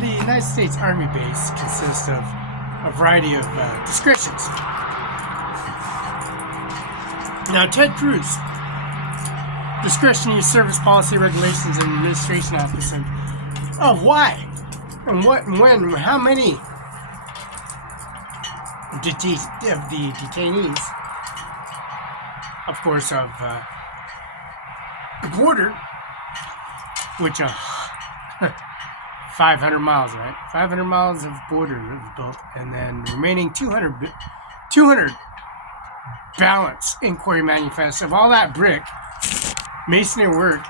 the United States Army base consists of a variety of descriptions. Now, Ted Cruz, Discretionary Service Policy Regulations and Administration Office of why and what and when and how many of the detainees, of course, of the border, which 500 miles, right? 500 miles of border was built, and then the remaining 200 balance inquiry manifesto of all that brick masonry work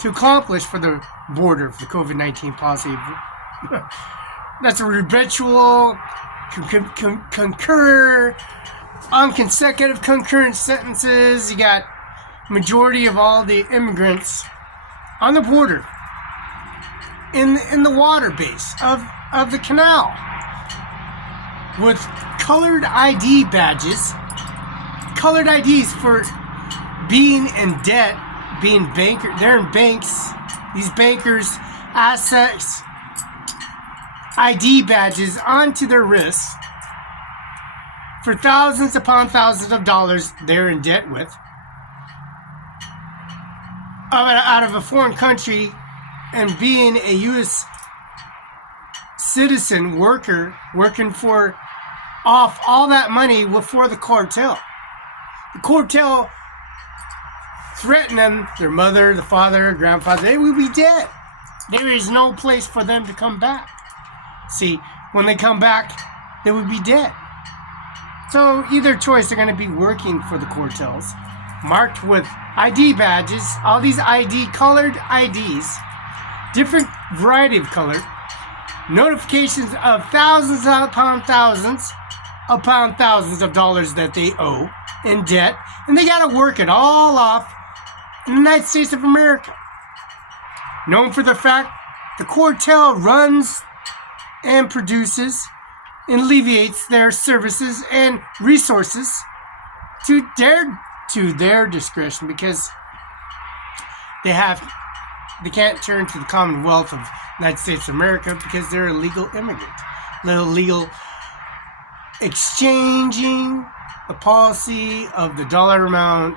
to accomplish for the border for the COVID-19 policy. That's a habitual concur on consecutive concurrent sentences. You got majority of all the immigrants on the border in the water base of the canal with colored ID badges, colored IDs for being in debt, being banker. They're in banks. These bankers' assets, ID badges onto their wrists for thousands upon thousands of dollars they're in debt with out of a foreign country, and being a U.S. citizen worker working for off all that money for the cartel. The cartel threatened them, their mother, the father, grandfather, they would be dead. There is no place for them to come back. See, when they come back, they would be dead. So either choice, they're going to be working for the cartels, marked with ID badges, all these colored IDs, different variety of color, notifications of thousands upon thousands of dollars that they owe in debt, and they got to work it all off in the United States of America. Known for the fact the cartel runs and produces and alleviates their services and resources to their discretion, because they can't turn to the Commonwealth of United States of America because they're illegal immigrants. Illegal exchanging the policy of the dollar amount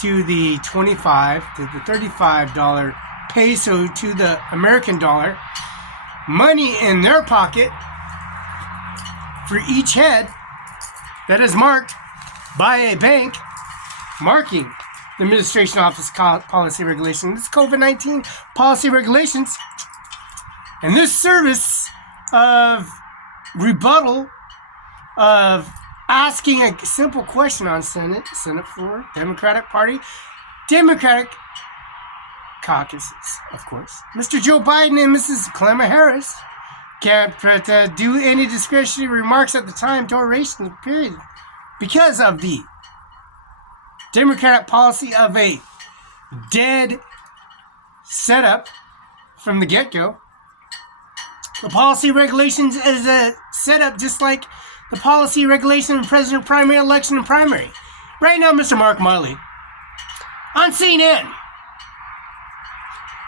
to the $25 to the $35 peso to the American dollar, money in their pocket for each head that is marked by a bank marking the administration office policy regulations. This COVID-19 policy regulations, and this service of rebuttal of asking a simple question on Senate floor, Democratic Party, Democratic caucuses, of course. Mr. Joe Biden and Mrs. Kamala Harris can't do any discretionary remarks at the time duration period because of the Democratic policy of a dead setup from the get-go. The policy regulations is a setup just like the policy regulation in president primary election and primary. Right now, Mr. Mark Miley on CNN.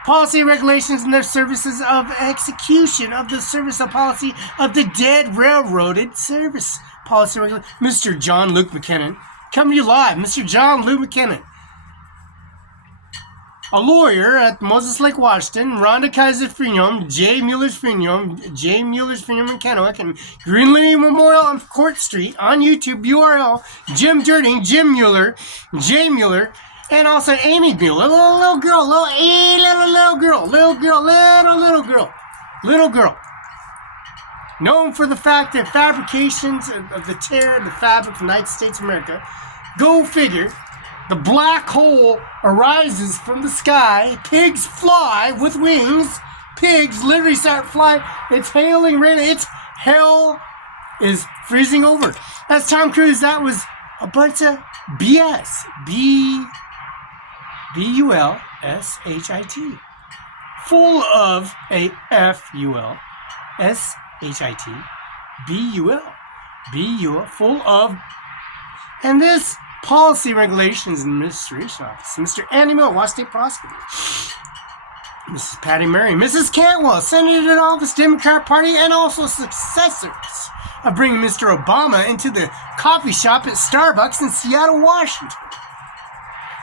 Policy regulations and their services of execution of the service of policy of the dead railroaded service policy regulation. Mr. John Luke McKinnon, coming to you live. Mr. John Luke McKinnon, a lawyer at Moses Lake, Washington, Rhonda Kaiser Freedom, J. Mueller's Freedom in Kennewick, and Greenlee Memorial on Court Street on YouTube, URL, Jim Durning, Jim Mueller, J. Mueller, and also Amy Mueller, little girl, known for the fact that fabrications of the tear of the fabric of the United States of America, go figure, the black hole arises from the sky, pigs fly with wings, pigs literally start flying, it's hailing rain, it's hell is freezing over. That's Tom Cruise, that was a bunch of BS, B-U-L-S-H-I-T, full of a F-U-L-S-H-I-T, B-U-L, full of, and this Policy Regulations and Administration Office, Mr. Andy Mill, Washington State Prosecutor. Mrs. Patty Murray, Mrs. Cantwell, Senator in office, Democrat Party, and also successors of bringing Mr. Obama into the coffee shop at Starbucks in Seattle, Washington.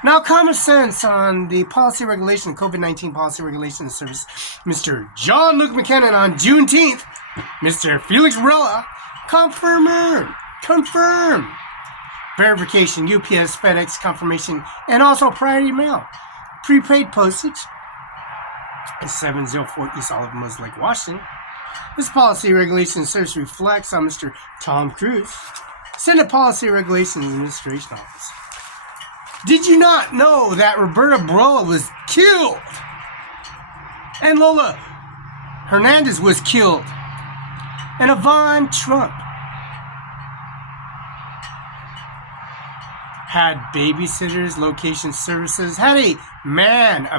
Now, common sense on the policy regulation, COVID-19 policy regulation service, Mr. John Luke McKinnon on Juneteenth, Mr. Felix Barela, confirm. Verification, UPS, FedEx, confirmation, and also priority mail. Prepaid postage. 704 East Olive Mills Lake, Washington. This policy regulation service reflects on Mr. Tom Cruise, Senate Policy Regulations Administration Office. Did you not know that Roberta Barela was killed? And Lola Hernandez was killed? And Ivanka Trump had babysitters, location services, had a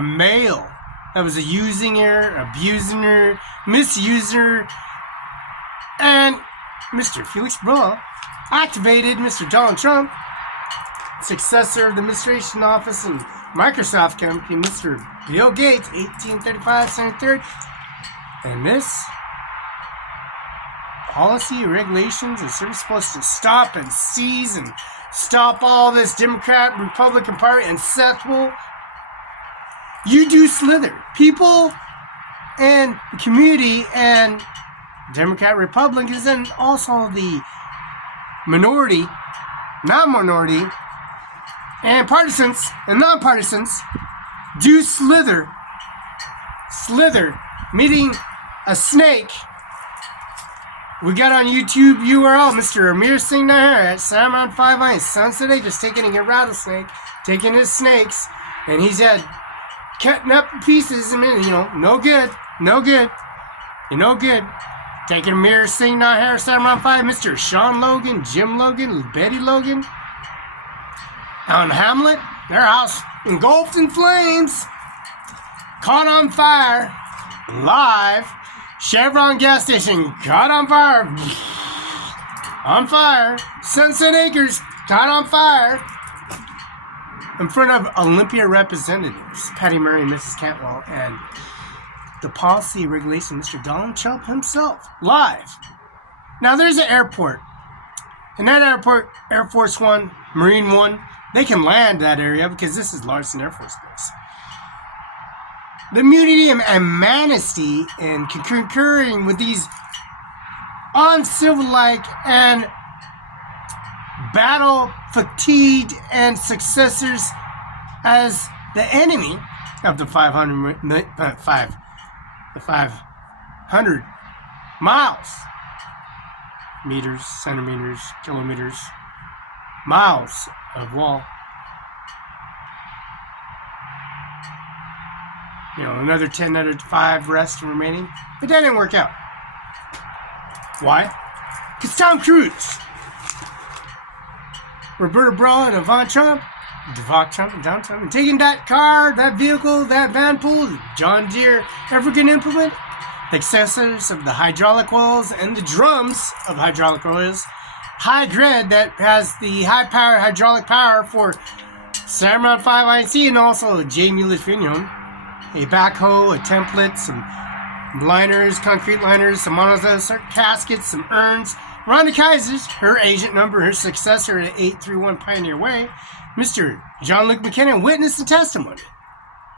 male, that was using her, abusing her, misusing her, and Mr. Felix Barela activated Mr. Donald Trump, successor of the administration office and Microsoft company, Mr. Bill Gates, 1835 Senator 3rd, and this policy, regulations, and service supposed to stop and seize and stop all this Democrat, Republican Party, and sexual. You do slither. People and the community and Democrat, Republicans, and also the minority, non-minority, and partisans and non-partisans do slither, meeting a snake. We got on YouTube URL, Mr. Amir Singh at CIMARON5INC, Sunset Acres, taking a rattlesnake, taking his snakes, and he's had cutting up pieces, and no good. Taking Amir Singh here, CIMARON5, Mr. Sean Logan, Jim Logan, Betty Logan, on Hamlet, their house engulfed in flames, caught on fire, live. Chevron gas station caught on fire. Sunset Acres caught on fire. In front of Olympia representatives, Patty Murray and Mrs. Cantwell, and the policy regulation, Mr. Donald Trump himself, live. Now there's an airport. In that airport, Air Force One, Marine One, they can land that area because this is Larson Air Force Base. The immunity and amnesty and concurring with these uncivil-like and battle-fatigued and successors as the enemy of the 500 miles, meters, centimeters, kilometers, miles of wall. Another 10 out of 5 rest remaining. But that didn't work out. Why? Because Tom Cruise, Roberta Barela, and Ivanka Trump, and Donald Trump, and taking that car, that vehicle, that van pool, John Deere African implement, the successors of the hydraulic oils and the drums of hydraulic oils, Hydred that has the high power hydraulic power for CIMARON5INC, and also J. Mueller's Funeral. A backhoe, a template, some liners, concrete liners, some monazos, caskets, some urns. Rhonda Kaiser's, her agent number, her successor at 831 Pioneer Way. Mr. John Luke McKinnon witnessed the testimony.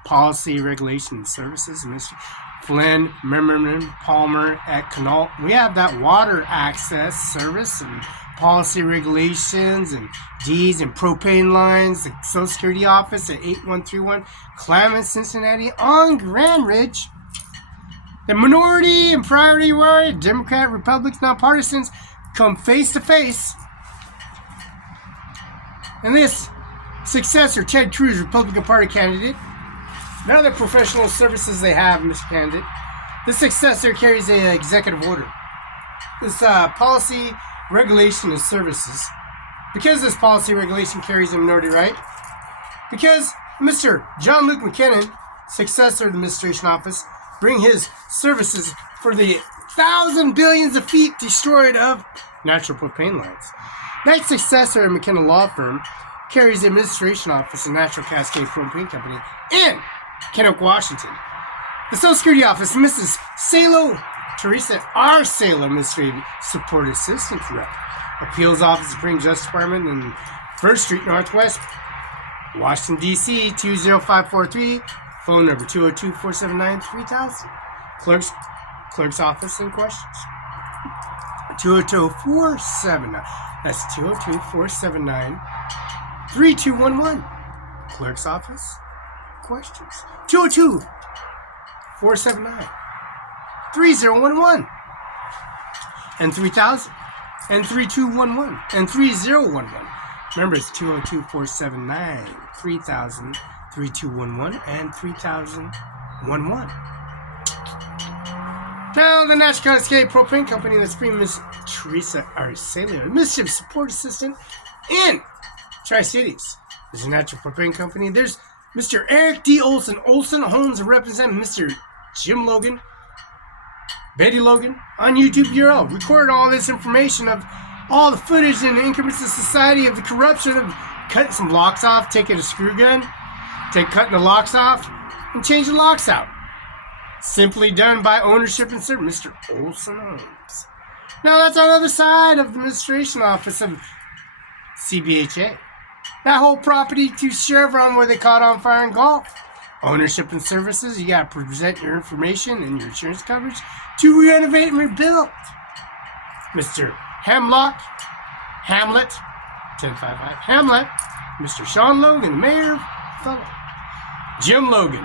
Policy, regulation, services. Mr. Flynn, Memmerman, Palmer at Connaught. We have that water access service and policy regulations and D's and propane lines, the Social Security office at 8131 Klamath, Cincinnati on Grand Ridge. The minority and priority right, Democrat, Republicans, nonpartisans come face to face. And this successor, Ted Cruz, Republican Party candidate, none of the professional services they have, Mr. Candidate. The successor carries an executive order. This policy, regulation, and services. Because this policy regulation carries a minority right, because Mr. John Luke McKinnon, successor of the administration office, bring his services for the 1,000 billions of feet destroyed of natural propane lines. That successor of McKinnon Law Firm carries the administration office of Natural Cascade Propane Company in Kennewick, Washington. The Social Security Office, Mrs. Salo, Teresa R. Salo, Administrative Support Assistant Rep. Appeals Office, Supreme Justice Department, in 1st Street Northwest, Washington, D.C., 20543. Phone number 202-479-3000. Clerk's Office in questions. 202-479. That's 202-479-3211. Clerk's Office questions. 202-479-3011. And 3000. And 3211. And 3011. Remember, it's 202-479-3000, 3211, and 3011. Now, the National Cascade Propane Company, the Supreme Miss Teresa Arcelio, Administrative Support Assistant in Tri-Cities. There's a Natural Propane Company. There's Mr. Eric D. Olson. Olson Homes representative, Mr. Jim Logan, Betty Logan, on YouTube URL. Recorded all this information of all the footage and increments of society of the corruption of cutting some locks off, taking a screw gun, cutting the locks off, and changing the locks out. Simply done by ownership and service, Mr. Olson Homes. Now that's on the other side of the administration office of CBHA. That whole property to Chevron where they caught on fire in Gulf. Ownership and services, you got to present your information and your insurance coverage to renovate and rebuild. Mr. Hamlet, 1055 Hamlet, Mr. Sean Logan, the mayor of Othello. Jim Logan,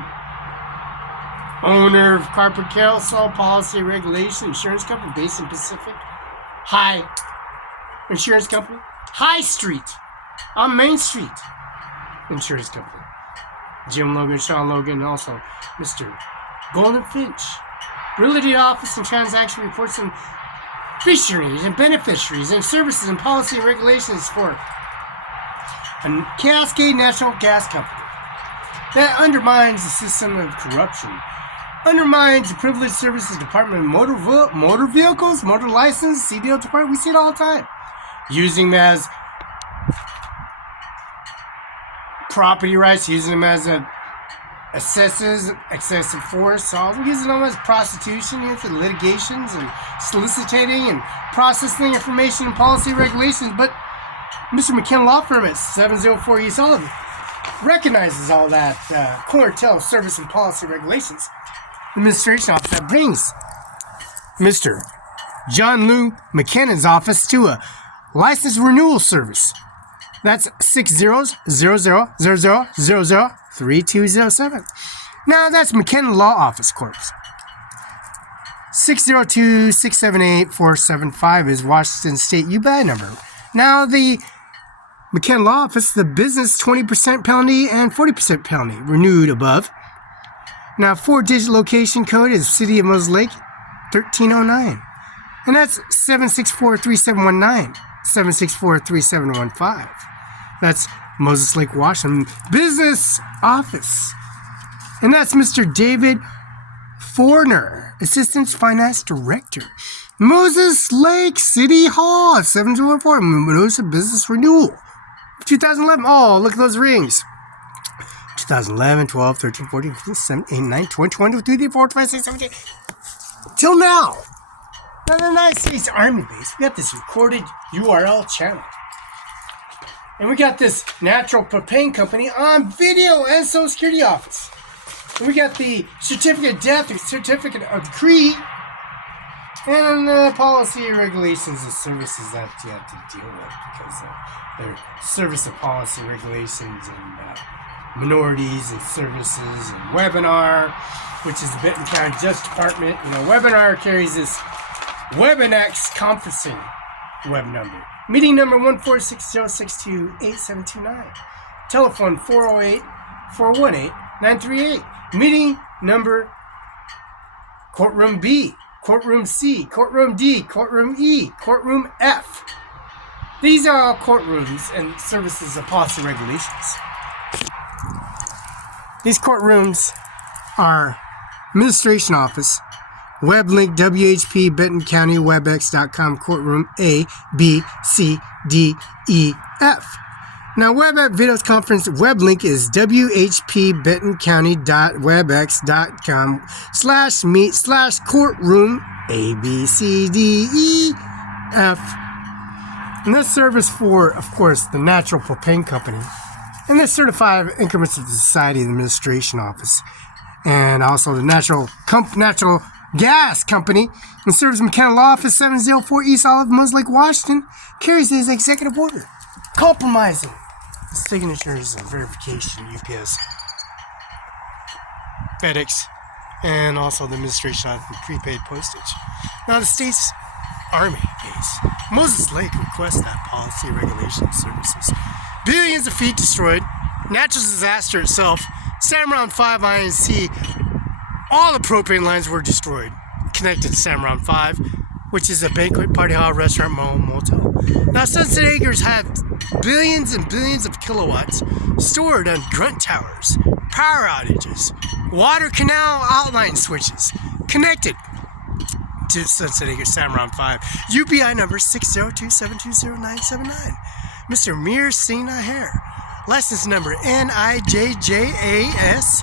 owner of Carpet Carousel Policy Regulation Insurance Company based in Pacific High Insurance Company. High Street on Main Street Insurance Company. Jim Logan, Sean Logan, and also Mr. Golden Finch. Realty Office and Transaction Reports and Fisheries and Beneficiaries and Services and Policy and Regulations for a Cascade National Gas Company that undermines the system of corruption, undermines the Privileged Services Department of Motor Vehicles, Motor License, CDL Department. We see it all the time. Using them as property rights, using them as excessive force, using them as prostitution, litigations and soliciting and processing information and policy regulations. But Mr. McKenna Law Firm at 704 East Olive recognizes all that cartel service and policy regulations. The administration office that brings Mr. John Lou McKennan's office to a license renewal service. That's 60000003207. Now that's McKenna Law Office Corp. 602-678-475 is Washington State UBI number. Now the McKenna Law Office, the business 20% penalty and 40% penalty renewed above. Now 4-digit location code is City of Moses Lake 1309. And that's 764-3719, 764-3715. That's Moses Lake, Washington Business Office. And that's Mr. David Forner, Assistant Finance Director. Moses Lake City Hall, 704, Notice of Business Renewal. 2011, oh, look at those rings. 2011, 12, 13, 14, 15, 17, 18, 19, 20, 21, 22, 23, 24, 25, 26, 27, 28. Till now. Now, the United States Army base, we got this recorded URL channel. And we got this Natural Propane Company on video and Social Security Office. And we got the certificate of death, certificate of decree, and the policy and regulations and services that you have to deal with because they're service and policy regulations and minorities and services and webinar, which is the Benton County Justice Department. Webinar carries this WebNX conferencing web number. Meeting number 1460628-729. Telephone 408-418-938. Meeting number Courtroom B, Courtroom C, Courtroom D, Courtroom E, Courtroom F. These are all courtrooms and services of policy regulations. These courtrooms are Administration Office, web link WHP Benton County WebEx.com courtroom A, B, C, D, E, F. Now, WebEx Videos Conference web link is whpbentoncounty.webex.com/meet/courtroom ABCDEF. And this service for, of course, the Natural Propane Company and the Certified Increments of the Society Administration Office, and also the Natural Gas Company and serves Mechanical Law Office 704 East Olive, Mons Lake, Washington, carries his executive order compromising the signatures and verification, UPS, FedEx, and also the administration of prepaid postage. Now, the state's Army base, Moses Lake, requests that policy, regulation, services. Billions of feet destroyed, natural disaster itself, CIMARON5INC, all the propane lines were destroyed, connected to CIMARON5, which is a banquet, party hall, restaurant, mall, motel. Now, Sunset Acres had billions and billions of kilowatts stored on grunt towers, power outages, water canal outline switches, connected to Sunset Acres CIMARON5, UBI number 602720979. Mr. Mir Singh, license number NIJJAS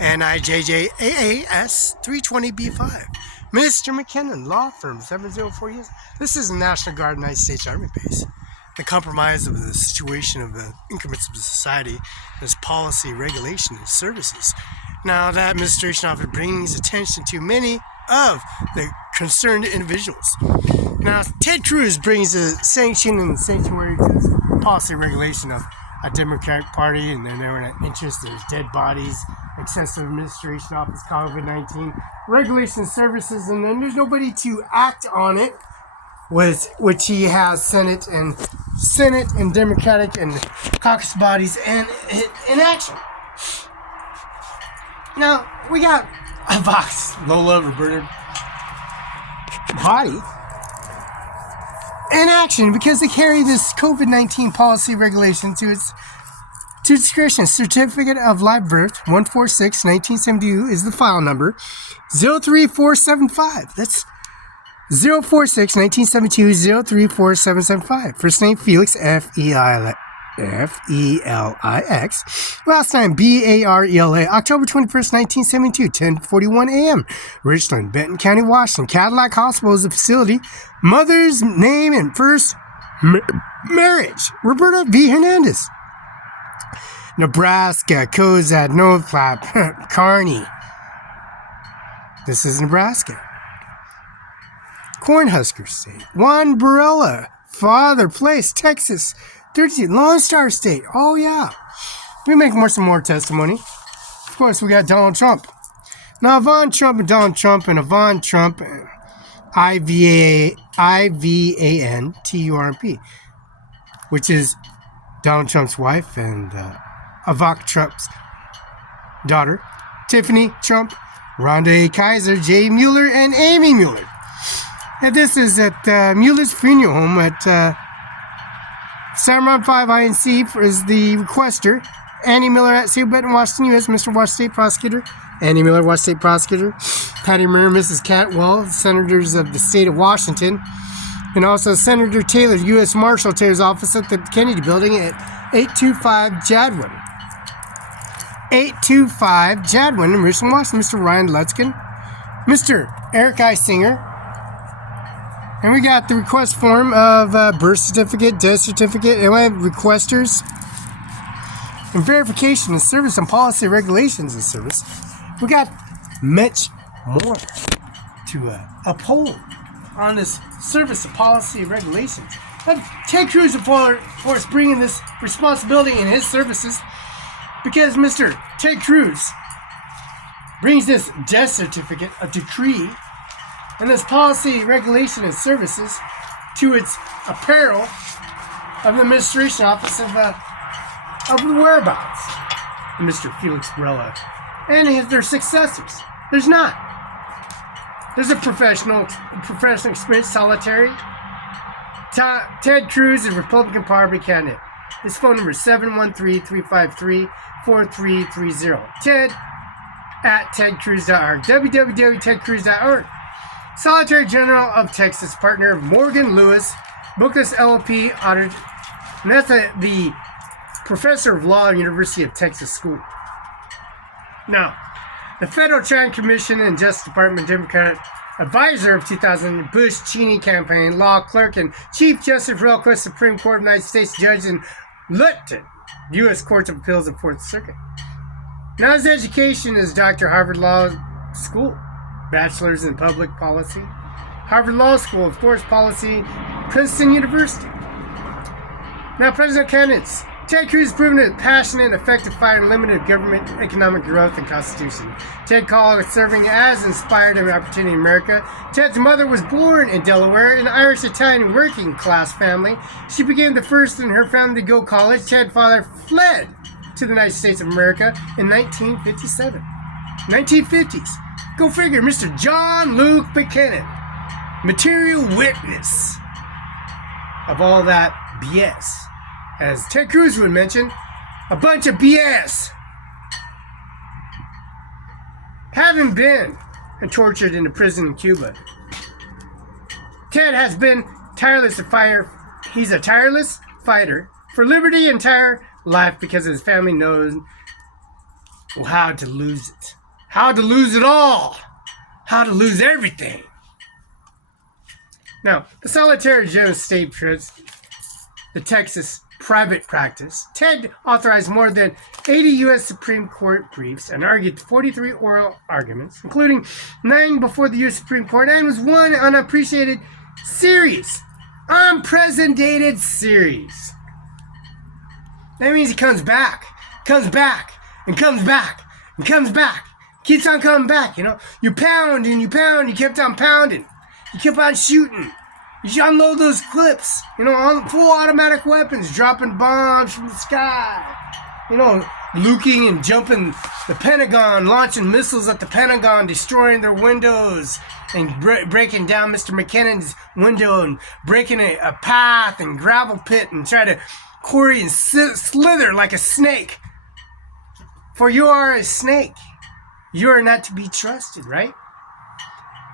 NIJJAAS 320B5. Mr. McKinnon, law firm 704 years. This is the National Guard United States Army base. The compromise of the situation of the increments of the society is policy, regulation, and services. Now, that administration often brings attention to many of the concerned individuals. Now, Ted Cruz brings a sanction and sanctuary to this policy regulation of a Democratic Party, and then there were an interest in dead bodies, excessive administration office, COVID-19, regulation services, and then there's nobody to act on it, which he has Senate and Democratic and caucus bodies in action. Now, we got a Vox, Lola, Roberta body in action because they carry this COVID-19 policy regulation to its discretion. Certificate of live birth 146-1972 is the file number 03475. That's 046-1972-034775. First name Felix, F-E-L-I-X. Last name B-A-R-E-L-A. October 21st, 1972, 10:41 a.m. Richland, Benton County, Washington. Cadillac Hospital is the facility. Mother's name and first marriage, Roberta V. Hernandez. Nebraska, Cozad, North Platte, Kearney. This is Nebraska. Cornhusker State. Juan Barela, Father Place, Texas. 30, Lone Star State. Oh, yeah. We make some more testimony. Of course, we got Donald Trump. Now, Ivan Trump and Donald Trump and Ivan Trump, I-V-A-N-T-U-R-M-P, which is Donald Trump's wife and Ivanka Trump's daughter, Tiffany Trump, Rhonda A. Kaiser, Jay Mueller, and Amy Mueller. And this is at Mueller's funeral home at CIMARON5INC is the requester. Annie Miller at St. Benton, Washington, U.S. Mr. Washington State Prosecutor. Annie Miller, Washington State Prosecutor. Patty Murray, Mrs. Catwell, Senators of the State of Washington. And also Senator Taylor, U.S. Marshal Taylor's office at the Kennedy Building at 825 Jadwin. 825 Jadwin in Richland, Washington. Mr. Ryan Lutzkin. Mr. Eric I. Singer. And we got the request form of birth certificate, death certificate, and we have requesters. And verification of service and policy regulations of service. We got much more to uphold on this service of policy regulations. And Ted Cruz, of course, bringing this responsibility in his services because Mr. Ted Cruz brings this death certificate, a decree, and this policy, regulation, and services to its apparel of the administration office of the whereabouts, Mr. Felix Barela, and their successors. There's not. There's a professional experience, solitary. Ted Cruz, a Republican Party candidate. His phone number is 713-353-4330. Ted at tedcruz.org. www.tedcruz.org. Solitary General of Texas, partner Morgan Lewis, Bookless LLP audit. And that's the professor of law at the University of Texas School. Now, the Federal Trade Commission and Justice Department Democrat advisor of 2000 Bush-Cheney campaign, law clerk, and Chief Justice of Rehnquist Supreme Court of the United States judge and elected U.S. Courts of Appeals of Fourth Circuit. Now his education is Dr. Harvard Law School, Bachelor's in Public Policy. Harvard Law School, of course, Policy, Princeton University. Now, presidential candidates. Ted Cruz has proven a passionate, effective fighter in limited government, economic growth, and constitution. Ted called it serving as inspired an opportunity in America. Ted's mother was born in Delaware, an Irish-Italian working-class family. She became the first in her family to go to college. Ted's father fled to the United States of America in 1957. 1950s. Go figure, Mr. John Luke Buchanan, material witness of all that BS. As Ted Cruz would mention, a bunch of BS. Having been tortured in a prison in Cuba, Ted has been tireless to fire. He's a tireless fighter for liberty entire life because his family knows how to lose it. How to lose it all. How to lose everything. Now, the Solitary General State the Texas private practice. Ted authorized more than 80 U.S. Supreme Court briefs and argued 43 oral arguments, including 9 before the U.S. Supreme Court, and was one unappreciated series. Unprecedented series. That means he comes back, and comes back, and comes back. Keeps on coming back, you know. You pound and you pound, you kept on pounding. You kept on shooting. You should unload those clips, you know, on full automatic weapons, dropping bombs from the sky, you know, looking and jumping the Pentagon, launching missiles at the Pentagon, destroying their windows, and breaking down Mr. McKinnon's window, and breaking a path and gravel pit, and try to quarry and slither like a snake. For you are a snake. You are not to be trusted, right?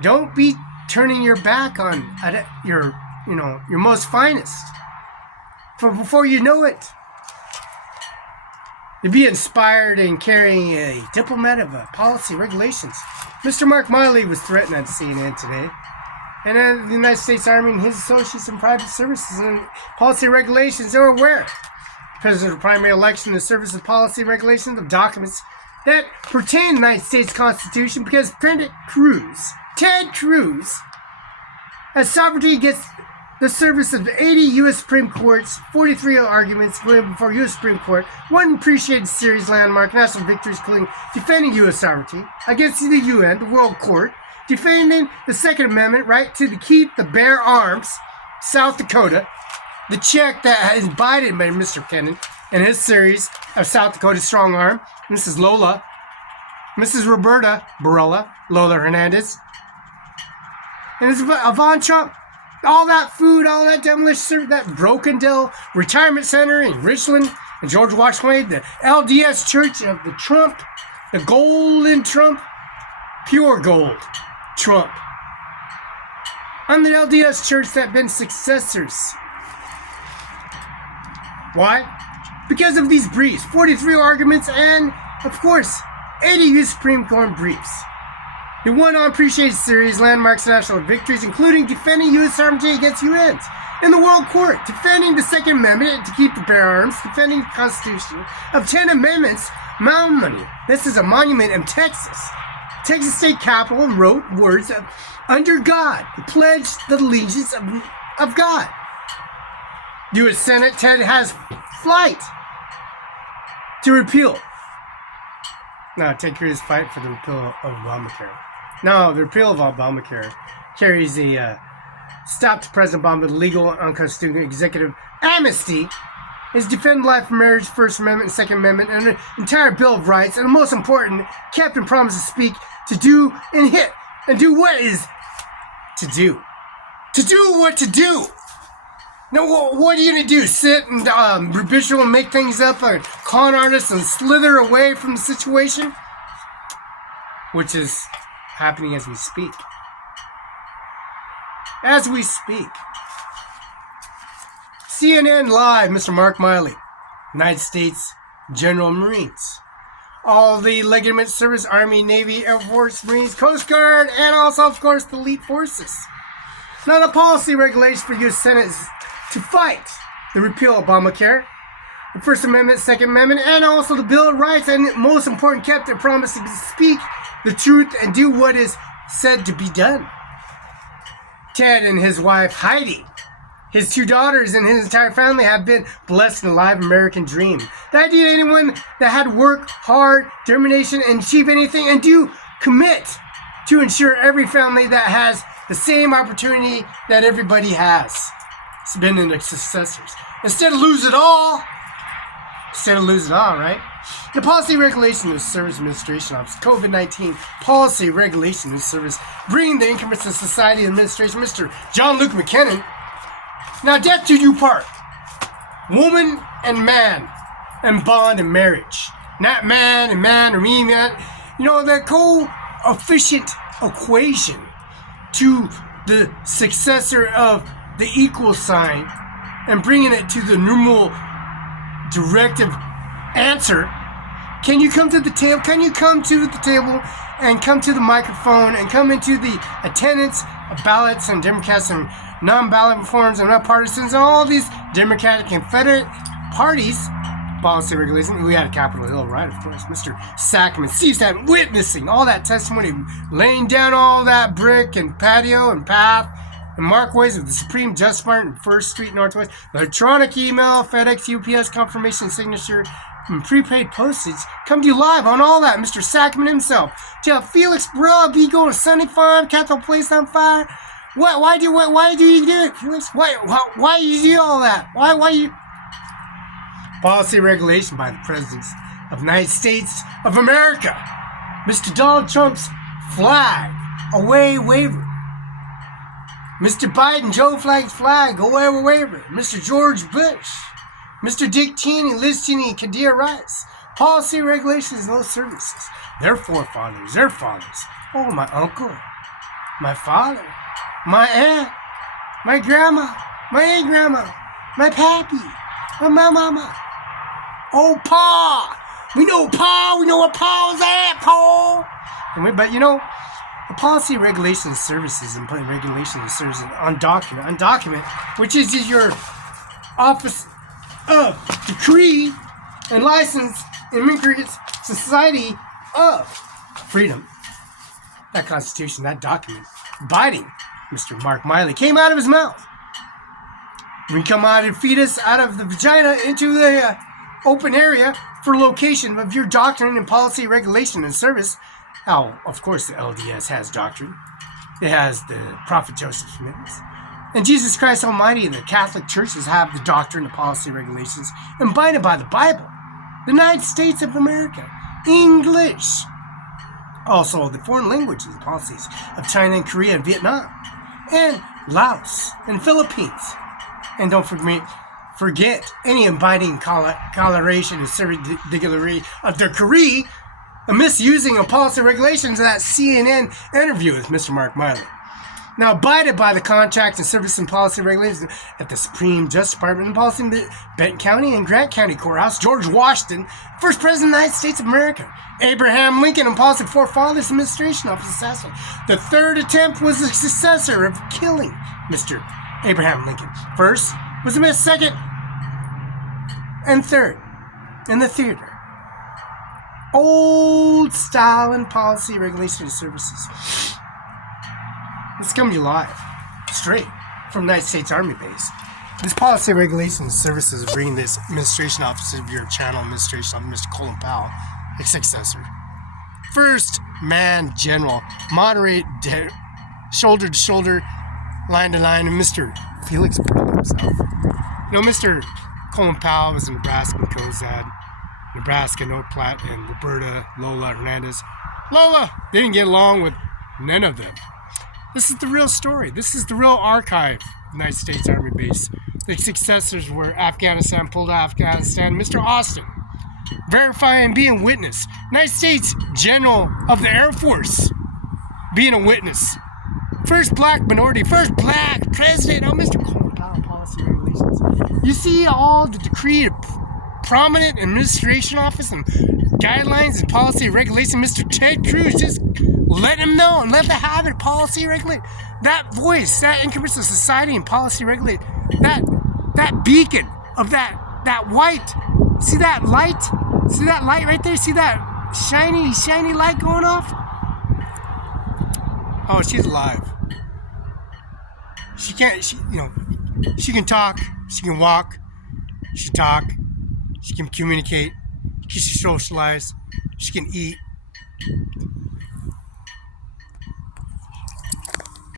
Don't be turning your back on your most finest. For before you know it, you'll be inspired in carrying a diplomat of policy regulations. Mr. Mark Miley was threatened on CNN today. And the United States Army and his associates in private services and policy regulations are aware. The president's primary election, the service of policy regulations of documents that pertain to the United States Constitution, because Ted Cruz, as sovereignty gets the service of 80 U.S. Supreme Courts, 43 arguments including before U.S. Supreme Court, one appreciated series landmark national victories including defending U.S. sovereignty against the UN, the World Court, defending the Second Amendment right to keep the bear arms, South Dakota, the check that is Biden by Mr. Kennan and his series of South Dakota Strong Arm, Mrs. Lola, Mrs. Roberta Barela, Lola Hernandez, and it's Ivanka Trump. All that food, all that demolition, that Brokendale Retirement Center in Richland, and George Washington, the LDS Church of the Trump, the Golden Trump, pure gold Trump. And the LDS Church that have been successors. Why? Because of these briefs, 43 arguments, and, of course, 80 U.S. Supreme Court briefs. The one unappreciated series, landmarks national victories, including defending U.S. sovereignty against UNs in the World Court, defending the Second Amendment to keep the bear arms, defending the Constitution of 10 amendments, monument. This is a monument in Texas. Texas State Capitol wrote words of, under God, pledged the allegiance of God. U.S. Senate, Ted has flight to repeal. Now, Ted Cruz fight for the repeal of Obamacare. No, the repeal of Obamacare carries a stop to President Obama's legal unconstitutional executive amnesty, is defend life and marriage, First Amendment and Second Amendment, and an entire Bill of Rights, and the most important, Captain promises to speak, to do and hit, and do what is to do. To do what to do. Now, what are you going to do? Sit and habitual and make things up, or con artists and slither away from the situation? Which is happening as we speak. As we speak. CNN Live, Mr. Mark Miley, United States General Marines. All the legitimate service, Army, Navy, Air Force, Marines, Coast Guard, and also, of course, the elite forces. Now, the policy regulations for U.S. Senate is to fight the repeal of Obamacare, the First Amendment, Second Amendment, and also the Bill of Rights, and most important, kept their promise to speak the truth and do what is said to be done. Ted and his wife, Heidi, his 2 daughters, and his entire family have been blessed in the live American dream. The idea that anyone that had work hard, determination, and achieve anything, and do commit to ensure every family that has the same opportunity that everybody has. It's been in the successors. Instead of lose it all, right? The Policy Regulation and Service Administration Office, COVID-19 Policy Regulation and Service, bringing the increments of society administration, Mr. John Luke McKinnon. Now, death do you part. Woman and man, and bond and marriage. Not man and man or me, man. You know, the coefficient equation to the successor of the equal sign and bringing it to the numeral directive answer. Can you come to the table? Can you come to the table and come to the microphone and come into the attendance of ballots and Democrats and non-ballot reforms and non-partisans and all these Democratic Confederate parties? Policy regulation. We had a Capitol Hill, right? Of course. Mr. Sackman, CSAT, witnessing all that testimony, laying down all that brick and patio and path and markways of the Supreme Justice Department, 1st Street Northwest, electronic email, FedEx, UPS, confirmation signature, and prepaid postage. Come to you live on all that. Mr. Sackman himself. Tell Felix, Barela, be going to Sunny Farm, Capitol Place on fire. Why do you do it, Felix? Why you do all that? Why you? Policy regulation by the President of the United States of America. Mr. Donald Trump's flag away waiver. Mr. Biden, Joe Flag's flag away waiver. Mr. George Bush. Mr. Dick Cheney, Liz Cheney, Kadir Rice. Policy regulations and those services. Their forefathers, their fathers. Oh, my uncle, my father, my aunt, my grandma, my aunt grandma, my pappy, my mama. Oh, Pa! We know Pa! We know what Pa was at, Pa! But you know, the policy, regulations, services, and putting regulations and services on document, which is your Office of Decree and License Immigrants Society of Freedom. That Constitution, that document, biting Mr. Mark Miley, came out of his mouth. We come out and feed us out of the vagina into the open area for location of your doctrine and policy, regulation, and service. Now, of course, the LDS has doctrine. It has the Prophet Joseph's commitments. And Jesus Christ Almighty and the Catholic churches have the doctrine, the policy, regulations, abided by the Bible. The United States of America. English. Also, the foreign languages and policies of China and Korea and Vietnam. And Laos and Philippines. And don't forget any abiding coloration and servidicatory of the Korea, a misusing of policy regulations of that CNN interview with Mr. Mark Miley. Now, abided by the contracts and service and policy regulations at the Supreme Justice Department and policy in the Benton County and Grant County Courthouse, George Washington, first President of the United States of America, Abraham Lincoln, and policy forefathers administration office assassin. The third attempt was the successor of killing Mr. Abraham Lincoln. First was the second and third in the theater. Old style and policy, regulation, and services. Let's come to you live, straight from the United States Army base. This policy, regulation, and services is bringing this administration officer of your channel administration, Mr. Colin Powell, his successor. First man general, moderate, shoulder to shoulder, line to line, and Mr. Felix Barela himself. You know, Mr. Colin Powell was a Nebraska Cozad, Nebraska, North Platte, and Roberta Lola Hernandez. Lola didn't get along with none of them. This is the real story. This is the real archive of the United States Army base. The successors were Afghanistan, pulled out Afghanistan, Mr. Austin, verifying being witness. United States General of the Air Force, being a witness. First black minority, first black president. Oh, Mr. Colin Powell, policy regulations. You see all the decree, prominent administration office and guidelines and policy regulation. Mr. Ted Cruz, just let him know and let them have it. Policy regulate that voice, that incremental society and policy regulate that beacon of that white. See that light? See that light right there? See that shiny light going off? Oh, she's alive. She can't. She can talk. She can walk. She can talk. She can communicate. She can socialize. She can eat.